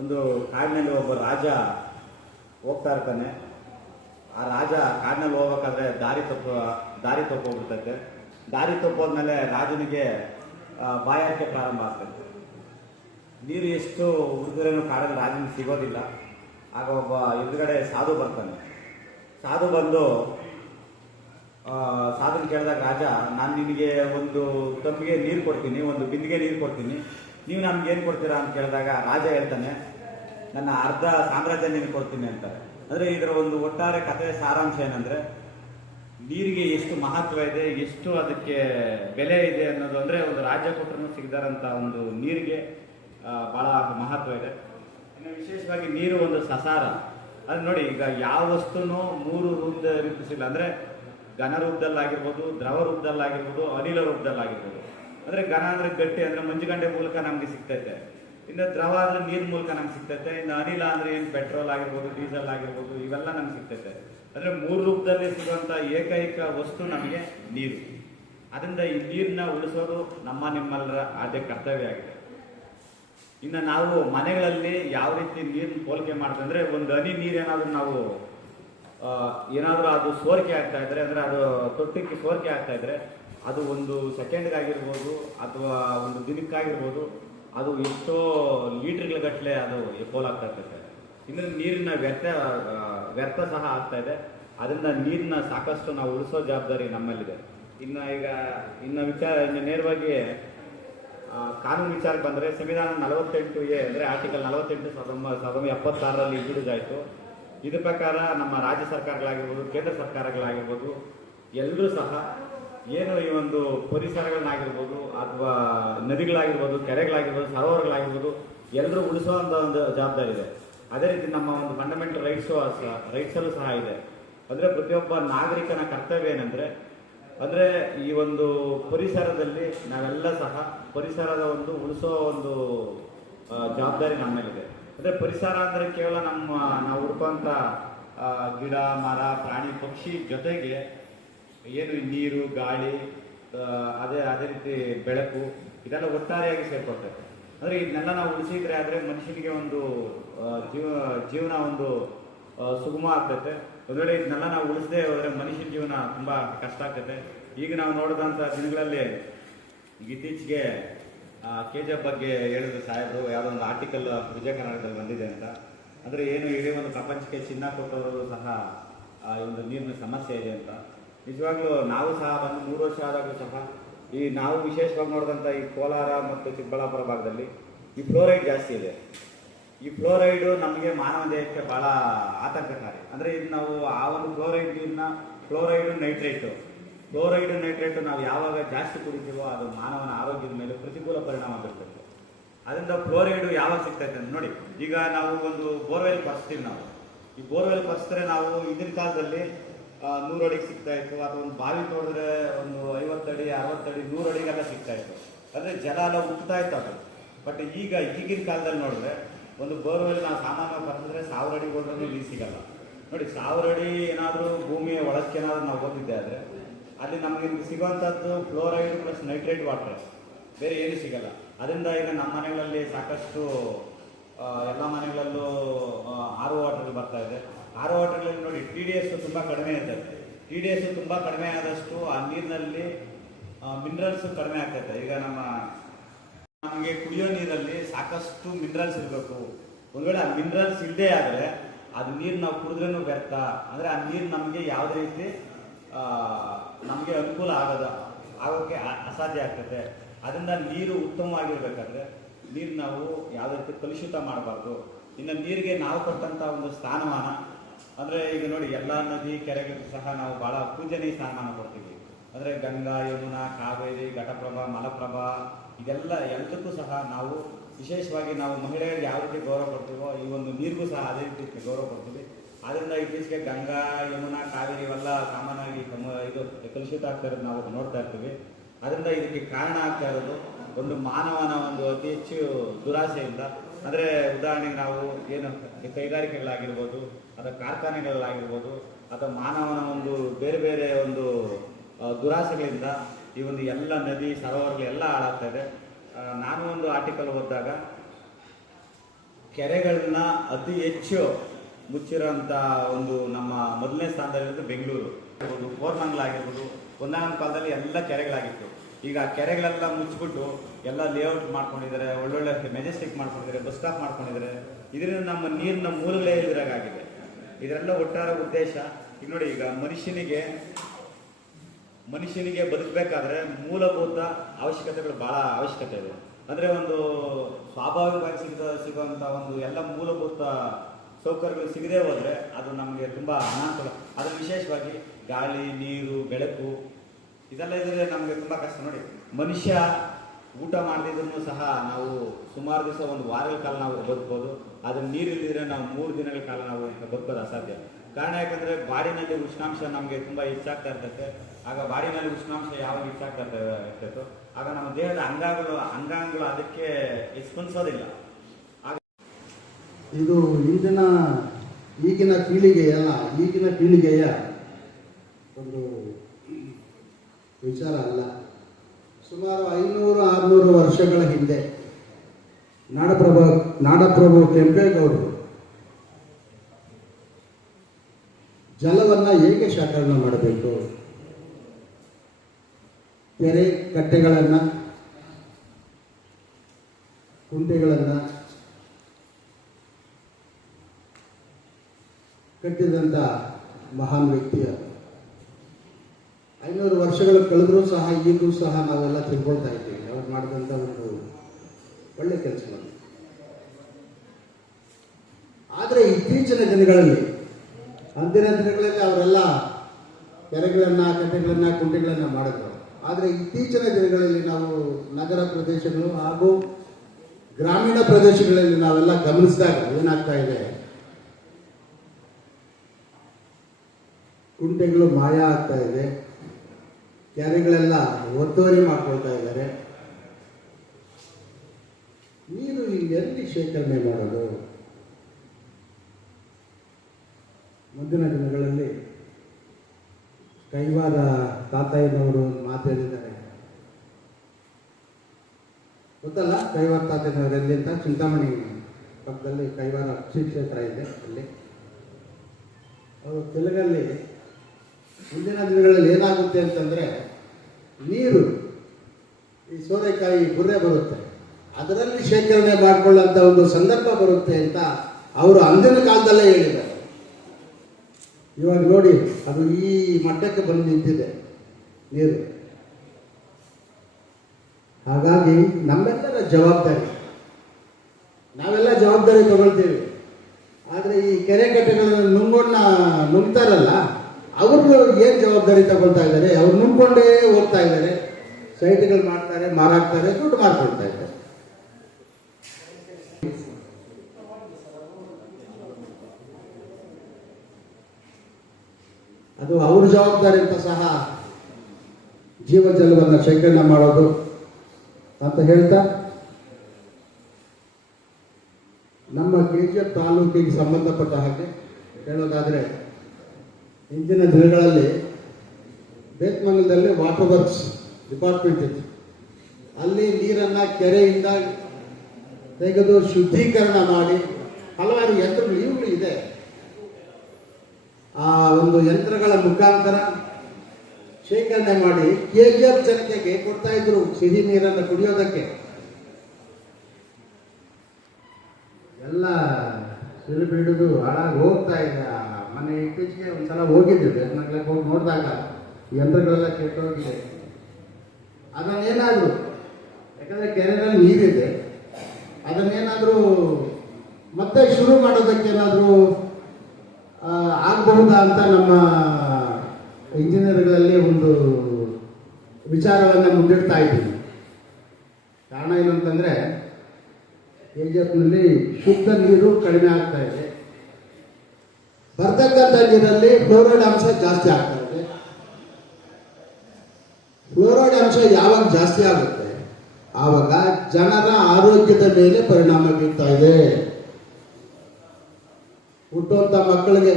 ಒಂದು ಕಾಡಿನಲ್ಲಿ ಒಬ್ಬ ರಾಜ ಹೋಗ್ತಾ ಇರ್ತಾನೆ. ಆ ರಾಜ ಕಾಡಿನಲ್ಲಿ ಹೋಗ್ಬೇಕಾದ್ರೆ ದಾರಿ ತಪ್ಪ, ದಾರಿ ತಪ್ಪೋಗ್ಬಿಡ್ತೈತೆ. ದಾರಿ ತಪ್ಪೋದ್ಮೇಲೆ ರಾಜನಿಗೆ ಬಾಯಾರಿಕೆ ಪ್ರಾರಂಭ ಆಗ್ತೈತೆ. ನೀರು ಎಷ್ಟು ಹುಡುಗರೇನು ಕಾಡಲ್ಲಿ ರಾಜನಿಗೆ ಸಿಗೋದಿಲ್ಲ. ಆಗ ಒಬ್ಬ ಎದುರುಗಡೆ ಸಾಧು ಬರ್ತಾನೆ. ಸಾಧು ಬಂದು ಸಾಧುನ ಕೇಳಿದಾಗ, ರಾಜ, ನಾನು ನಿನಗೆ ಒಂದು ತಂಬಿಗೆ ನೀರು ಕೊಡ್ತೀನಿ, ಒಂದು ಬಿಂದಿಗೆ ನೀರು ಕೊಡ್ತೀನಿ. ನೀವು ನಮ್ಗೆ ಏನು ಕೊಡ್ತೀರಾ? ಅಂತ ಕೇಳಿದಾಗ, ರಾಜ ಹೇಳ್ತಾನೆ, ನನ್ನ ಅರ್ಧ ಸಾಮ್ರಾಜ್ಯ ನೀನು ಕೊಡ್ತೀನಿ ಅಂತ. ಅಂದರೆ ಇದರ ಒಂದು ಒಟ್ಟಾರೆ ಕಥೆಯ ಸಾರಾಂಶ ಏನಂದರೆ, ನೀರಿಗೆ ಎಷ್ಟು ಮಹತ್ವ ಇದೆ, ಎಷ್ಟು ಅದಕ್ಕೆ ಬೆಲೆ ಇದೆ ಅನ್ನೋದು ಅಂದರೆ ಒಂದು ರಾಜ್ಯ ಕೊಟ್ಟರು ಸಿಗದಾರಂಥ ಒಂದು ನೀರಿಗೆ ಬಹಳ ಮಹತ್ವ ಇದೆ. ಇನ್ನು ವಿಶೇಷವಾಗಿ ನೀರು ಒಂದು ಸಸಾರ. ಅದು ನೋಡಿ, ಈಗ ಯಾವ ವಸ್ತುನೂ ಮೂರು ರೂಪದ ರೂಪಿಸಿಲ್ಲ ಅಂದರೆ ಘನ ರೂಪದಲ್ಲಾಗಿರ್ಬೋದು, ದ್ರವ ರೂಪದಲ್ಲಾಗಿರ್ಬೋದು, ಅನಿಲ ರೂಪದಲ್ಲಾಗಿರ್ಬೋದು. ಅಂದರೆ ಘನ ಅಂದರೆ ಗಟ್ಟಿ ಅಂದರೆ ಮಂಜುಗಂಡೆ ಮೂಲಕ ನಮಗೆ ಸಿಗ್ತೈತೆ. ಇನ್ನು ದ್ರವ ಅಂದರೆ ನೀರು ಮೂಲಕ ನಮ್ಗೆ ಸಿಗ್ತೈತೆ. ಇನ್ನು ಅನಿಲ ಅಂದರೆ ಏನು ಪೆಟ್ರೋಲ್ ಆಗಿರ್ಬೋದು ಡೀಸೆಲ್ ಆಗಿರ್ಬೋದು, ಇವೆಲ್ಲ ನಮ್ಗೆ ಸಿಗ್ತೈತೆ. ಅಂದರೆ ಮೂರು ರೂಪದಲ್ಲಿ ಸಿಗುವಂಥ ಏಕೈಕ ವಸ್ತು ನಮಗೆ ನೀರು. ಅದರಿಂದ ಈ ನೀರನ್ನ ಉಳಿಸೋದು ನಮ್ಮ ನಿಮ್ಮೆಲ್ಲರ ಆದ್ಯ ಕರ್ತವ್ಯ ಆಗಿದೆ. ಇನ್ನು ನಾವು ಮನೆಗಳಲ್ಲಿ ಯಾವ ರೀತಿ ನೀರನ್ನ ಮಾಡ್ತೇವೆ ಅಂದರೆ ಒಂದು ಹನಿ ನೀರೇನಾದ್ರೂ ನಾವು ಏನಾದರೂ ಅದು ಸೋರಿಕೆ ಆಗ್ತಾ ಇದ್ರೆ, ಅಂದರೆ ಅದು ತೊಟ್ಟಿಗೆ ಸೋರಿಕೆ ಆಗ್ತಾ ಇದ್ರೆ, ಅದು ಒಂದು ಸೆಕೆಂಡ್ಗಾಗಿರ್ಬೋದು ಅಥವಾ ಒಂದು ದಿನಕ್ಕಾಗಿರ್ಬೋದು, ಅದು ಎಷ್ಟೋ ಲೀಟ್ರ್ಗಳಗಟ್ಟಲೆ ಅದು ಆಗ್ತಾ ಇರ್ತೈತೆ. ಇನ್ನು ನೀರಿನ ವ್ಯರ್ಥ ವ್ಯರ್ಥ ಸಹ ಆಗ್ತಾ ಇದೆ. ಅದರಿಂದ ನೀರನ್ನ ಸಾಕಷ್ಟು ನಾವು ಉಳಿಸೋ ಜವಾಬ್ದಾರಿ ನಮ್ಮಲ್ಲಿದೆ. ಇನ್ನು ಈಗ, ಇನ್ನು ವಿಚಾರ ಇನ್ನು ನೇರವಾಗಿ ಕಾನೂನು ವಿಚಾರಕ್ಕೆ ಬಂದರೆ ಸಂವಿಧಾನ ನಲವತ್ತೆಂಟು ಎ ಅಂದರೆ ಆರ್ಟಿಕಲ್ ನಲವತ್ತೆಂಟು ಸಾವಿರದ ಸಾವಿರದ ಎಪ್ಪತ್ತಾರರಲ್ಲಿ ಇಂಟ್ರೊಡ್ಯೂಸ್ ಆಯಿತು ಇದ್ರ ಪ್ರಕಾರ ನಮ್ಮ ರಾಜ್ಯ ಸರ್ಕಾರಗಳಾಗಿರ್ಬೋದು, ಕೇಂದ್ರ ಸರ್ಕಾರಗಳಾಗಿರ್ಬೋದು, ಎಲ್ಲರೂ ಸಹ ಏನು ಈ ಒಂದು ಪರಿಸರಗಳನ್ನಾಗಿರ್ಬೋದು ಅಥವಾ ನದಿಗಳಾಗಿರ್ಬೋದು, ಕೆರೆಗಳಾಗಿರ್ಬೋದು, ಸರೋವರಗಳಾಗಿರ್ಬೋದು, ಎಲ್ಲರೂ ಉಳಿಸುವಂಥ ಒಂದು ಜವಾಬ್ದಾರಿ ಇದೆ. ಅದೇ ರೀತಿ ನಮ್ಮ ಒಂದು ಫಂಡಮೆಂಟಲ್ ರೈಟ್ಸು ರೈಟ್ಸಲ್ಲೂ ಸಹ ಇದೆ. ಅಂದರೆ ಪ್ರತಿಯೊಬ್ಬ ನಾಗರಿಕನ ಕರ್ತವ್ಯ ಏನಂದರೆ ಅಂದರೆ ಈ ಒಂದು ಪರಿಸರದಲ್ಲಿ ನಾವೆಲ್ಲ ಸಹ ಪರಿಸರದ ಒಂದು ಉಳಿಸೋ ಒಂದು ಜವಾಬ್ದಾರಿ ನಮ್ಮ ಮೇಲಿದೆ. ಅಂದರೆ ಪರಿಸರ ಅಂದರೆ ಕೇವಲ ನಮ್ಮ, ನಾವು ಹುಡುಕುವಂಥ ಗಿಡ, ಮರ, ಪ್ರಾಣಿ, ಪಕ್ಷಿ ಜೊತೆಗೆ ಏನು ನೀರು, ಗಾಳಿ ಅದೇ ಅದೇ ರೀತಿ ಬೆಳಕು ಇದೆಲ್ಲ ಒಟ್ಟಾರೆಯಾಗಿ ಸೇರ್ಕೊಳ್ತೈತೆ ಅಂದರೆ ಇದನ್ನೆಲ್ಲ ನಾವು ಉಳಿಸಿದ್ರೆ ಆದರೆ ಮನುಷ್ಯನಿಗೆ ಒಂದು ಜೀವ, ಜೀವನ ಒಂದು ಸುಗಮ ಆಗ್ತೈತೆ. ವೇಳೆ ಇದನ್ನೆಲ್ಲ ನಾವು ಉಳಿಸದೆ ಹೋದರೆ ಮನುಷ್ಯನ ಜೀವನ ತುಂಬ ಕಷ್ಟ ಆಗ್ತದೆ ಈಗ ನಾವು ನೋಡಿದಂಥ ದಿನಗಳಲ್ಲಿ ಈಗ ಇತ್ತೀಚೆಗೆ ಕೆ ಜಿ ಎಫ್ ಬಗ್ಗೆ ಹೇಳಿದ್ರು ಸಾಹೇಬರು, ಯಾವುದೋ ಒಂದು ಆರ್ಟಿಕಲ್ ವಿಜಯ ಕರ್ನಾಟಕದಲ್ಲಿ ಬಂದಿದೆ ಅಂತ. ಅಂದರೆ ಏನು ಇಡೀ ಒಂದು ಪ್ರಪಂಚಕ್ಕೆ ಚಿನ್ನ ಕೊಟ್ಟವರು ಸಹ ಈ ಒಂದು ನೀರಿನ ಸಮಸ್ಯೆ ಇದೆ ಅಂತ. ನಿಜವಾಗ್ಲೂ ನಾವು ಸಹ ಬಂದು ಮೂರು ವರ್ಷ ಆದಾಗಲೂ ಸಹ, ಈ ನಾವು ವಿಶೇಷವಾಗಿ ನೋಡಿದಂಥ ಈ ಕೋಲಾರ ಮತ್ತು ಚಿಕ್ಕಬಳ್ಳಾಪುರ ಭಾಗದಲ್ಲಿ ಈ ಫ್ಲೋರೈಡ್ ಜಾಸ್ತಿ ಇದೆ. ಈ ಫ್ಲೋರೈಡು ನಮಗೆ ಮಾನವ ದೇಹಕ್ಕೆ ಬಹಳ ಆತಂಕಕಾರಿ. ಅಂದರೆ ಇದು ನಾವು ಆ ಒಂದು ಫ್ಲೋರೈಡ್ ನೀರನ್ನ ಫ್ಲೋರೈಡು ನೈಟ್ರೇಟು ಫ್ಲೋರೈಡ್ ನೈಟ್ರೇಟು ನಾವು ಯಾವಾಗ ಜಾಸ್ತಿ ಕುಡಿತೀವೋ ಅದು ಮಾನವನ ಆರೋಗ್ಯದ ಮೇಲೆ ಪ್ರತಿಕೂಲ ಪರಿಣಾಮ ಬೀರ್ತದೆ. ಅದರಿಂದ ಫ್ಲೋರೈಡು ಯಾವಾಗ ಸಿಗ್ತೈತೆ ಅಂತ ನೋಡಿ. ಈಗ ನಾವು ಒಂದು ಬೋರ್ವೆಲ್ ಕೊರೆಸ್ತೀವಿ ನಾವು. ಈ ಬೋರ್ವೆಲ್ ಕೊರೆಸಿದ್ರೆ ನಾವು ಈಗಿನ ಕಾಲದಲ್ಲಿ ನೂರು ಅಡಿಗೆ ಸಿಗ್ತಾ ಇತ್ತು, ಅಥವಾ ಒಂದು ಬಾವಿ ತೋಡಿದ್ರೆ ಒಂದು ಐವತ್ತಡಿ ಅರವತ್ತಡಿ ನೂರು ಅಡಿಗೆಲ್ಲ ಸಿಗ್ತಾ ಇತ್ತು. ಅಂದರೆ ಜಲ ಎಲ್ಲ ಉಕ್ತಾ ಇತ್ತು ಅದು. ಬಟ್ ಈಗ ಈಗಿನ ಕಾಲದಲ್ಲಿ ನೋಡಿದ್ರೆ ಒಂದು ಬೋರ್ವೆಲ್ ನಾವು ಸಾಮಾನ್ಯ ಬಂದರೆ ಸಾವಿರ ಅಡಿ ಹೋದ್ರೂ ನೀರು ಸಿಗಲ್ಲ. ನೋಡಿ, ಸಾವಿರ ಅಡಿ ಏನಾದರೂ ಭೂಮಿಯ ಒಳಕ್ಕೆ ಏನಾದರೂ ನಾವು ಹೋಗಿದ್ದೆ ಆದರೆ, ಅಲ್ಲಿ ನಮಗೆ ಸಿಗುವಂಥದ್ದು ಫ್ಲೋರೈಡ್ ಪ್ಲಸ್ ನೈಟ್ರೇಟ್ ವಾಟರ್ ಬೇರೆ ಏನು ಸಿಗಲ್ಲ. ಅದರಿಂದ ಈಗ ನಮ್ಮ ಮನೆಗಳಲ್ಲಿ ಸಾಕಷ್ಟು ಎಲ್ಲ ಮನೆಗಳಲ್ಲೂ ಆರು ವಾಟರ್ ಬರ್ತಾ ಇದೆ. ಆರು ವಾಟರ್ಗಳಲ್ಲಿ ನೋಡಿ ಟಿ ಡಿ ಎಸ್ ತುಂಬ ಕಡಿಮೆ ಇರ್ತದೆ. ಟಿ ಡಿ ಎಸ್ ತುಂಬ ಕಡಿಮೆ ಆದಷ್ಟು ಆ ನೀರಿನಲ್ಲಿ ಮಿನರಲ್ಸ್ ಕಡಿಮೆ ಆಗ್ತೈತೆ ಈಗ ನಮ್ಮ ನಮಗೆ ಕುಡಿಯೋ ನೀರಲ್ಲಿ ಸಾಕಷ್ಟು ಮಿನರಲ್ಸ್ ಇರಬೇಕು. ಒಂದು ವೇಳೆ ಆ ಮಿನರಲ್ಸ್ ಇಲ್ಲದೆ ಆದರೆ ಅದು ನೀರು ನಾವು ಕುಡಿದ್ರೂ ವ್ಯರ್ಥ. ಅಂದರೆ ಆ ನೀರು ನಮಗೆ ಯಾವುದೇ ರೀತಿ ನಮಗೆ ಅನುಕೂಲ ಆಗೋದ ಆಗೋಕ್ಕೆ ಅಸಾಧ್ಯ ಆಗ್ತದೆ. ಅದರಿಂದ ನೀರು ಉತ್ತಮವಾಗಿರಬೇಕಾದ್ರೆ ನೀರು ನಾವು ಯಾವುದೇ ರೀತಿ ಕಲುಷಿತ ಮಾಡಬಾರ್ದು. ಇನ್ನು ನೀರಿಗೆ ನಾವು ಕೊಟ್ಟಂಥ ಒಂದು ಸ್ಥಾನಮಾನ, ಅಂದರೆ ಈಗ ನೋಡಿ ಎಲ್ಲ ನದಿ ಕೆರೆಗಳಿಗೂ ಸಹ ನಾವು ಭಾಳ ಪೂಜನೀಯ ಸ್ಥಾನಮಾನ ಕೊಡ್ತೀವಿ. ಅಂದರೆ ಗಂಗಾ, ಯಮುನಾ, ಕಾವೇರಿ, ಘಟಪ್ರಭಾ, ಮಲಪ್ರಭಾ, ಇದೆಲ್ಲ ಎಲ್ಲದಕ್ಕೂ ಸಹ ನಾವು ವಿಶೇಷವಾಗಿ ನಾವು ಮಹಿಳೆಯರಿಗೆ ಯಾವ ರೀತಿ ಗೌರವ ಕೊಡ್ತೀವೋ, ಈ ಒಂದು ನೀರಿಗೂ ಸಹ ಅದೇ ರೀತಿ ಗೌರವ ಕೊಡ್ತೀವಿ. ಆದ್ದರಿಂದ ಇತ್ತೀಚೆಗೆ ಗಂಗಾ, ಯಮುನಾ, ಕಾವೇರಿ ಇವೆಲ್ಲ ಸಾಮಾನ್ಯವಾಗಿ ಇದು ಕಲುಷಿತ ಆಗ್ತಾ ಇರೋದು ನಾವು ನೋಡ್ತಾ ಇರ್ತೀವಿ. ಅದರಿಂದ ಇದಕ್ಕೆ ಕಾರಣ ಆಗ್ತಾ ಇರೋದು ಒಂದು ಮಾನವನ ಒಂದು ಅತಿ ಹೆಚ್ಚು ದುರಾಸೆಯಿಂದ. ಅಂದರೆ ಉದಾಹರಣೆಗೆ ನಾವು ಏನು ಕೈಗಾರಿಕೆಗಳಾಗಿರ್ಬೋದು, ಅಥವಾ ಕಾರ್ಖಾನೆಗಳಾಗಿರ್ಬೋದು, ಅಥವಾ ಮಾನವನ ಒಂದು ಬೇರೆ ಬೇರೆ ಒಂದು ದುರಾಸೆಗಳಿಂದ ಈ ಒಂದು ಎಲ್ಲ ನದಿ, ಸರೋವರಗಳು ಎಲ್ಲ ಹಾಳಾಗ್ತಾ ಇದೆ. ನಾನು ಒಂದು ಆರ್ಟಿಕಲ್ ಓದಿದಾಗ, ಕೆರೆಗಳನ್ನ ಅತಿ ಹೆಚ್ಚು ಮುಚ್ಚಿರೋಂಥ ಒಂದು ನಮ್ಮ ಮೊದಲನೇ ಸ್ಥಾನದಲ್ಲಿರೋದು ಬೆಂಗಳೂರು. ಆಗಿರ್ಬೋದು ಕೋರ್ಮಂಗ್ಲ ಆಗಿರ್ಬೋದು ಒಂದಾನೊಂದು ಕಾಲದಲ್ಲಿ ಎಲ್ಲ ಕೆರೆಗಳಾಗಿತ್ತು. ಈಗ ಕೆರೆಗಳೆಲ್ಲ ಮುಚ್ಚಿಬಿಟ್ಟು ಎಲ್ಲ ಲೇಔಟ್ ಮಾಡ್ಕೊಂಡಿದ್ದಾರೆ, ಒಳ್ಳೊಳ್ಳೆ ಮೆಜೆಸ್ಟಿಕ್ ಮಾಡ್ಕೊಂಡಿದ್ದಾರೆ ಬಸ್ ಸ್ಟಾಪ್ ಮಾಡ್ಕೊಂಡಿದ್ದಾರೆ. ಇದರಿಂದ ನಮ್ಮ ನೀರಿನ ಮೂಲಗಳೇ ಇದ್ರಾಗಾಗಿದೆ ಇದರೆಲ್ಲ ಒಟ್ಟಾರೆ ಉದ್ದೇಶ. ಈಗ ನೋಡಿ, ಈಗ ಮನುಷ್ಯನಿಗೆ ಮನುಷ್ಯನಿಗೆ ಬದುಕಬೇಕಾದ್ರೆ ಮೂಲಭೂತ ಅವಶ್ಯಕತೆಗಳು ಬಹಳ ಅವಶ್ಯಕತೆ ಇದೆ. ಅಂದರೆ ಒಂದು ಸ್ವಾಭಾವಿಕವಾಗಿ ಸಿಗ ಸಿಗುವಂತ ಒಂದು ಎಲ್ಲ ಮೂಲಭೂತ ಸೌಕರ್ಯಗಳು ಸಿಗದೆ ಹೋದರೆ ಅದು ನಮಗೆ ತುಂಬಾ ಅನಾನುಕೂಲ. ಅದು ವಿಶೇಷವಾಗಿ ಗಾಳಿ, ನೀರು, ಬೆಳಕು, ಇದೆಲ್ಲ ಇದ್ರೆ ನಮಗೆ ತುಂಬಾ ಕಷ್ಟ ನೋಡಿ. ಮನುಷ್ಯ ಊಟ ಮಾಡದಿದ್ರು ಸಹ ನಾವು ಸುಮಾರು ದಿವಸ ಒಂದು ವಾರಗಳ ಕಾಲ ನಾವು ಬದುಕ್ಬೋದು. ಆದರೆ ನೀರಿಲ್ಲದಿದ್ರೆ ನಾವು ಮೂರು ದಿನಗಳ ಕಾಲ ನಾವು ಬದುಕೋದು ಅಸಾಧ್ಯ. ಕಾರಣ ಯಾಕಂದ್ರೆ ಬಾಡಿನಲ್ಲಿ ಉಷ್ಣಾಂಶ ನಮಗೆ ತುಂಬಾ ಹೆಚ್ಚಾಗ್ತಾ ಇರ್ತೈತೆ. ಆಗ ಬಾಡಿನಲ್ಲಿ ಉಷ್ಣಾಂಶ ಯಾವಾಗ ಹೆಚ್ಚಾಗ್ತಾ ಇರ್ತೈತೆ ಆಗ ನಮ್ಮ ದೇಹದ ಅಂಗಗಳು ಅಂಗಾಂಗಗಳು ಅದಕ್ಕೆ ಸ್ಪಂದಿಸೋದಿಲ್ಲ ಇದು ಇಂದಿನ ಈಗಿನ ಪೀಳಿಗೆಯಲ್ಲ ಈಗಿನ ಪೀಳಿಗೆಯ ಒಂದು ವಿಚಾರ ಅಲ್ಲ. ಸುಮಾರು ಐನೂರು, ಆರುನೂರು ವರ್ಷಗಳ ಹಿಂದೆ ನಾಡಪ್ರಭು ನಾಡಪ್ರಭು ಕೆಂಪೇಗೌಡರು ಜಲವನ್ನು ಹೇಗೆ ಶೇಖರಣೆ ಮಾಡಬೇಕು? ಕೆರೆ ಕಟ್ಟೆಗಳನ್ನು, ಕುಂಟೆಗಳನ್ನು ಕಟ್ಟಿದಂಥ ಮಹಾನ್ ವ್ಯಕ್ತಿಯ. ಐನೂರು ವರ್ಷಗಳು ಕಳೆದರೂ ಸಹ, ಈಗಲೂ ಸಹ ನಾವೆಲ್ಲ ತಿಳ್ಕೊಳ್ತಾ ಇದ್ದೀವಿ. ಅವ್ರು ಮಾಡಿದಂಥ ಒಂದು ಒಳ್ಳೆ ಕೆಲಸವನ್ನು ಆದರೆ ಇತ್ತೀಚಿನ ದಿನಗಳಲ್ಲಿ ಅಂದಿನ ದಿನಗಳಲ್ಲಿ ಅವರೆಲ್ಲ ಕೆರೆಗಳನ್ನು, ಕಟ್ಟೆಗಳನ್ನು ಕುಂಟೆಗಳನ್ನು ಮಾಡಿದ್ರು. ಆದರೆ ಇತ್ತೀಚಿನ ದಿನಗಳಲ್ಲಿ ನಾವು ನಗರ ಪ್ರದೇಶಗಳು ಹಾಗೂ ಗ್ರಾಮೀಣ ಪ್ರದೇಶಗಳಲ್ಲಿ ನಾವೆಲ್ಲ ಗಮನಿಸಿದಾಗ ಏನಾಗ್ತಾ ಇದೆ? ಕುಂಟೆಗಳು ಮಾಯ ಆಗ್ತಾ ಇದೆ. ಕೆರೆಗಳೆಲ್ಲ ಒತ್ತುವರಿ ಮಾಡ್ಕೊಳ್ತಾ ಇದ್ದಾರೆ. ನೀರು ಇಲ್ಲಿ ಎಲ್ಲಿ ಶೇಖರಣೆ ಮಾಡೋದು? ಮುಂದಿನ ದಿನಗಳಲ್ಲಿ ಕೈವಾರ ತಾತಯ್ಯನವರು ಮಾತು ಹೇಳಿದ್ದಾರೆ. ಗೊತ್ತಲ್ಲ? ಕೈವಾರ ತಾತಯ್ಯನವರು ಎಲ್ಲಿ ಅಂತ? ಚಿಂತಾಮಣಿ ಪಕ್ಕದಲ್ಲಿ ಕೈವಾರ ಶ್ರೀ ಕ್ಷೇತ್ರ ಇದೆ ಅಲ್ಲಿ. ಅವರು ತೆಲುಗಲ್ಲಿ ಮುಂದಿನ ದಿನಗಳಲ್ಲಿ ಏನಾಗುತ್ತೆ ಅಂತಂದರೆ ನೀರು, ಈ ಸೋರೆಕಾಯಿ ಬುರ್ರೆ ಬರುತ್ತೆ. ಅದರಲ್ಲಿ ಶೇಖರಣೆ ಮಾಡಿಕೊಳ್ಳುವಂಥ ಒಂದು ಸಂದರ್ಭ ಬರುತ್ತೆ ಅಂತ ಅವರು ಅಂದಿನ ಕಾಲದಲ್ಲೇ ಹೇಳಿದ್ದಾರೆ. ಇವಾಗ ನೋಡಿ, ಅದು ಈ ಮಟ್ಟಕ್ಕೆ ಬಂದು ನಿಂತಿದೆ ನೀರು. ಹಾಗಾಗಿ ನಮ್ಮೆಲ್ಲರ ಜವಾಬ್ದಾರಿ, ನಾವೆಲ್ಲ ಜವಾಬ್ದಾರಿ ತಗೊಳ್ತೀವಿ. ಆದರೆ ಈ ಕೆರೆ ನುಂಗೋಣ ನುಂಗ್ತಾರಲ್ಲ, ಅವರು ಏನು ಜವಾಬ್ದಾರಿ ತಗೊಳ್ತಾ ಇದ್ದಾರೆ? ಅವ್ರು ನುಂಗ್ಕೊಂಡೇ ಹೋಗ್ತಾ ಇದ್ದಾರೆ. ಸೈಟ್ಗಳು ಮಾಡ್ತಾರೆ, ಮಾರಾಕ್ತಾರೆ, ದುಡ್ಡು ಮಾರ್ಕೊಳ್ತಾ ಇದ್ದಾರೆ. ಅದು ಅವ್ರ ಜವಾಬ್ದಾರಿ ಅಂತ ಸಹ ಜೀವ ಜಲವನ್ನು ಶೇಖರಣೆ ಮಾಡೋದು ಅಂತ ಹೇಳ್ತಾ, ನಮ್ಮ ಕೆ ಜಿ ಎಫ್ ತಾಲೂಕಿಗೆ ಸಂಬಂಧಪಟ್ಟ ಹಾಗೆ ಹೇಳೋದಾದರೆ, ಇಂದಿನ ದಿನಗಳಲ್ಲಿ ಬೇತ್ಮಂಗಲದಲ್ಲಿ ವಾಟರ್ ವರ್ಕ್ಸ್ ಡಿಪಾರ್ಟ್ಮೆಂಟ್ ಇತ್ತು. ಅಲ್ಲಿ ನೀರನ್ನು ಕೆರೆಯಿಂದ ತೆಗೆದು ಶುದ್ಧೀಕರಣ ಮಾಡಿ, ಹಲವಾರು ಯಂತ್ರಗಳು ಈಗಲೂ ಇದೆ ಆ ಒಂದು ಯಂತ್ರಗಳ ಮುಖಾಂತರ ಶೇಖರಣೆ ಮಾಡಿ ಕೆ ಜಿ ಎಫ್ ಜನತೆಗೆ ಕೊಡ್ತಾ ಇದ್ರು ಸಿಹಿ ನೀರನ್ನು ಕುಡಿಯೋದಕ್ಕೆ. ಎಲ್ಲ ಸಿರಿ ಬಿಡುದು ಹಾಳಾಗಿ ಹೋಗ್ತಾ ಇದೆ. ಮನೆ ಇತ್ತೀಚೆಗೆ ಒಂದ್ಸಲ ಹೋಗಿದ್ದೆ ಬೆನ್ನಗ್ಲಕ್ಕೆ ಹೋಗಿ ನೋಡಿದಾಗ ಯಂತ್ರಗಳೆಲ್ಲ ಕೆಟ್ಟೋಗಿದೆ ಅದನ್ನೇನಾದ್ರು, ಯಾಕಂದ್ರೆ ಕೆರೆನಲ್ಲಿ ನೀರಿದೆ, ಅದನ್ನೇನಾದರೂ ಮತ್ತೆ ಶುರು ಮಾಡೋದಕ್ಕೆ ಏನಾದರೂ ಆಗಬಹುದಾ ಅಂತ ನಮ್ಮ ಇಂಜಿನಿಯರ್ಗಳಲ್ಲಿ ಒಂದು ವಿಚಾರವನ್ನು ಮುಂದಿಡ್ತಾ ಇದ್ದೀವಿ ಕಾರಣ ಏನು ಅಂತಂದರೆ ಕೆ ಜಿ ಎಫ್ನಲ್ಲಿ ಶುದ್ಧ ನೀರು ಕಡಿಮೆ ಆಗ್ತಾ ಇದೆ. ಬರ್ತಕ್ಕಂಥ ನೀರಲ್ಲಿ ಫ್ಲೋರೈಡ್ ಅಂಶ ಜಾಸ್ತಿ ಆಗ್ತಾ ಇದೆ. ಫ್ಲೋರೈಡ್ ಅಂಶ ಯಾವಾಗ ಜಾಸ್ತಿ ಆಗುತ್ತೆ? ಆವಾಗ ಜನರ ಆರೋಗ್ಯದ ಮೇಲೆ ಪರಿಣಾಮ ಬೀರ್ತಾ ಇದೆ. ಹುಟ್ಟುವಂಥ ಮಕ್ಕಳಿಗೆ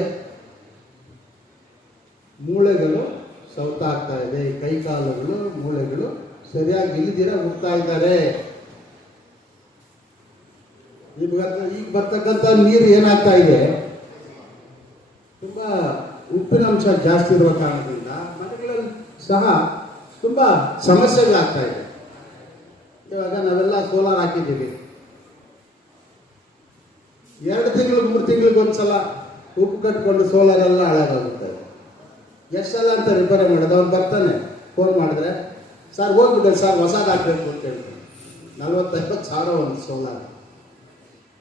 ಮೂಳೆಗಳು ಸೌತ ಆಗ್ತಾ ಇದೆ ಕೈಕಾಲುಗಳು, ಮೂಳೆಗಳು ಸರಿಯಾಗಿ ಇಲ್ಲದಿರ ಹುಡ್ತಾ ಇದ್ದಾರೆ. ಈಗ ಈಗ ಬರ್ತಕ್ಕಂಥ ನೀರು ಏನಾಗ್ತಾ ಇದೆ? ತುಂಬಾ ಉಪ್ಪಿನಂಶ ಜಾಸ್ತಿ ಇರುವ ಕಾರಣದಿಂದ ಮನೆಗಳಲ್ಲಿ ಸಹ ತುಂಬಾ ಸಮಸ್ಯೆಗಳಾಗ್ತಾ ಇದೆ. ಇವಾಗ ನಾವೆಲ್ಲ ಸೋಲಾರ್ ಹಾಕಿದ್ದೀವಿ. ಎರಡು ತಿಂಗಳು, ಮೂರು ತಿಂಗಳಿಗೆ ಒಂದ್ಸಲ ಉಪ್ಪು ಕಟ್ಕೊಂಡು ಸೋಲಾರ್ ಎಲ್ಲ ಹಾಳಾಗೋಗುತ್ತೆ ಎಷ್ಟೆಲ್ಲ ಅಂತ ರಿಪೇರಿ ಮಾಡೋದು, ಅವ್ನು ಬರ್ತಾನೆ ಫೋನ್ ಮಾಡಿದ್ರೆ ಸರ್ ಹೋಗ್ಬಿಟ್ಟೆ ಸರ್ ಹೊಸದು ಹಾಕ್ಬೇಕು ಅಂತ ಹೇಳ್ತಾರೆ ನಲ್ವತ್ತೈವತ್ತು ಸಾವಿರ ಒಂದು ಸೋಲಾರ್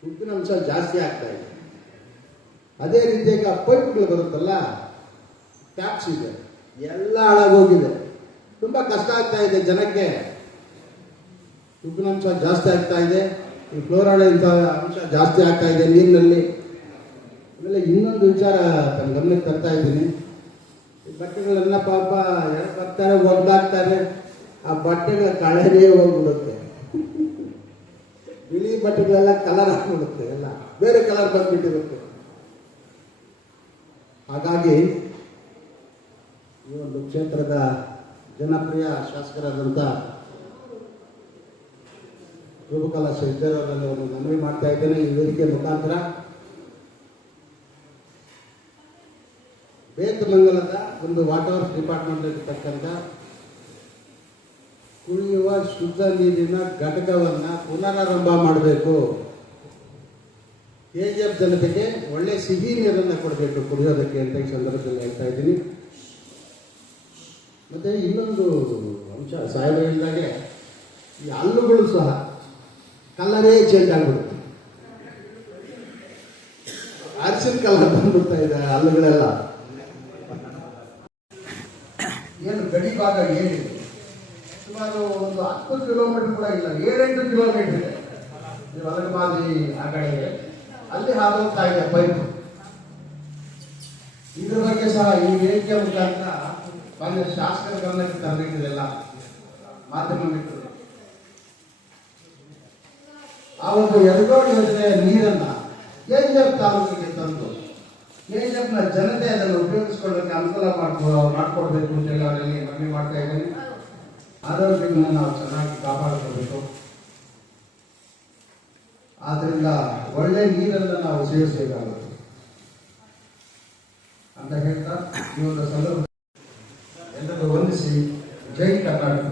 ಉಪ್ಪಿನ ಅಂಶ ಜಾಸ್ತಿ ಆಗ್ತಾ ಇದೆ. ಅದೇ ರೀತಿಯಾಗಿ ಆ ಪೈಪ್ಗಳು ಬರುತ್ತಲ್ಲ ಟ್ಯಾಪ್ಸ್ ಇದೆ. ಎಲ್ಲ ಹಾಳಾಗೋಗಿದೆ. ತುಂಬ ಕಷ್ಟ ಆಗ್ತಾ ಇದೆ ಜನಕ್ಕೆ. ಉಪ್ಪಿನಂಶ ಜಾಸ್ತಿ ಆಗ್ತಾ ಇದೆ. ಈ ಫ್ಲೋರೈಡ್ ಇಂಥ ಅಂಶ ಜಾಸ್ತಿ ಆಗ್ತಾ ಇದೆ ನೀರಿನಲ್ಲಿ. ಆಮೇಲೆ ಇನ್ನೊಂದು ವಿಚಾರ ತನ್ನ ಗಮನಕ್ಕೆ ತರ್ತಾ ಇದ್ದೀನಿ. ಈ ಬಟ್ಟೆಗಳೆಲ್ಲ ಪಾಪ ಯಾರು ಬರ್ತಾರೆ ಒದ್ದಾಗ್ತಾರೆ ಆ ಬಟ್ಟೆಗಳ ಕಳರೇ ಹೋಗ್ಬಿಡುತ್ತೆ. ಬಿಳಿ ಬಟ್ಟೆಗಳೆಲ್ಲ ಕಲರ್ ಹಾಕ್ಬಿಡುತ್ತೆ ಎಲ್ಲ. ಬೇರೆ ಕಲರ್ ಬಂದ್ಬಿಟ್ಟಿರುತ್ತೆ. ಹಾಗಾಗಿ ಈ ಒಂದು ಕ್ಷೇತ್ರದ ಜನಪ್ರಿಯ ಶಾಸಕರಾದಂಥ ರೂಪಕಲಾ ಸಿದ್ದರಾಮಯ್ಯ ಒಂದು ಮನವಿ ಮಾಡ್ತಾ ಇದ್ದೇನೆ. ಈ ವೇದಿಕೆ ಮುಖಾಂತರ ಬೇತಮಂಗಲದ ಒಂದು ವಾಟರ್ ಡಿಪಾರ್ಟ್ಮೆಂಟ್ ಇರ್ತಕ್ಕಂಥ ಕುಡಿಯುವ ಶುದ್ಧ ನೀರಿನ ಘಟಕವನ್ನು ಪುನರಾರಂಭ ಮಾಡಬೇಕು. ಕೆ ಜಿ ಎಫ್ ಜನತೆಗೆ ಒಳ್ಳೆ ಸಿಹಿ ನೀರನ್ನು ಕೊಡಬೇಕು ಕುಡಿಯೋದಕ್ಕೆ ಅಂತ ಈ ಸಂದರ್ಭದಲ್ಲಿ ಹೇಳ್ತಾ ಇದ್ದೀನಿ. ಮತ್ತೆ ಇನ್ನೊಂದು ಅಂಶ ಸಾಹೇಬ ಹೇಳಿದಾಗೆ ಈ ಹಲ್ಲುಗಳು ಸಹ ಕಲರೇ ಚೇಂಜ್ ಆಗ್ಬಿಡುತ್ತೆ. ಅರಿಶಿನ ಕಲರ್ ಬಂದ್ಬಿಡ್ತಾ ಇದೆ ಹಲ್ಲುಗಳೆಲ್ಲ. ಏನು ಗಡಿ ಭಾಗ ಏನಿದೆ? ಸುಮಾರು ಒಂದು ಹತ್ತು ಕಿಲೋಮೀಟರ್ ಕೂಡ ಇಲ್ಲ, ಏಳೆಂಟು ಕಿಲೋಮೀಟರ್ ಇದೆ. ನೀವು ಅಲಗಮಾಲಿ ಆ ಕಡೆಗೆ ಅಲ್ಲಿ ಹಾದು ಹೋಗ್ತಾ ಇದೆ ಪೈಪ್. ಇದ್ರ ಬಗ್ಗೆ ಸಹ ಈ ವೇದಿಕೆ ಮುಖಾಂತರ ಮಾನ್ಯ ಶಾಸಕರ ಗಮನಕ್ಕೆ ತಂದಿಟ್ಟಿದೆಲ್ಲ ಮಾಧ್ಯಮ ಮಿತ್ರರು. ಆ ಒಂದು ಎರಡೋಡು ಯೋಜನೆಯ ನೀರನ್ನ ಜಿ ತಾಲೂಕಿಗೆ ತಂದು ಕೆಜಿಎಫ್ನ ಜನತೆ ಅದನ್ನು ಉಪಯೋಗಿಸ್ಕೊಳ್ಳೋಕೆ ಅನುಕೂಲ ಮಾಡ್ಕೊ, ಮಾಡ್ಕೊಡ್ಬೇಕು ಅಂತೇಳಿ ಅವರಲ್ಲಿ ಮನವಿ ಮಾಡ್ತಾ ಇದ್ದೀನಿ. ಆರೋಗ್ಯವನ್ನು ನಾವು ಚೆನ್ನಾಗಿ ಕಾಪಾಡಿಕೊಳ್ಬೇಕು. ಆದ್ರಿಂದ ಒಳ್ಳೆ ನೀರನ್ನು ನಾವು ಸೇವಿಸಬೇಕಾಗುತ್ತೆ. ಅಂತ ಹೇಳ್ತಾ, ಈ ಒಂದು ಸಂದರ್ಭ ಎಲ್ಲರೂ ವಂದಿಸಿ ಜೈ ಕರ್ನಾಟಕ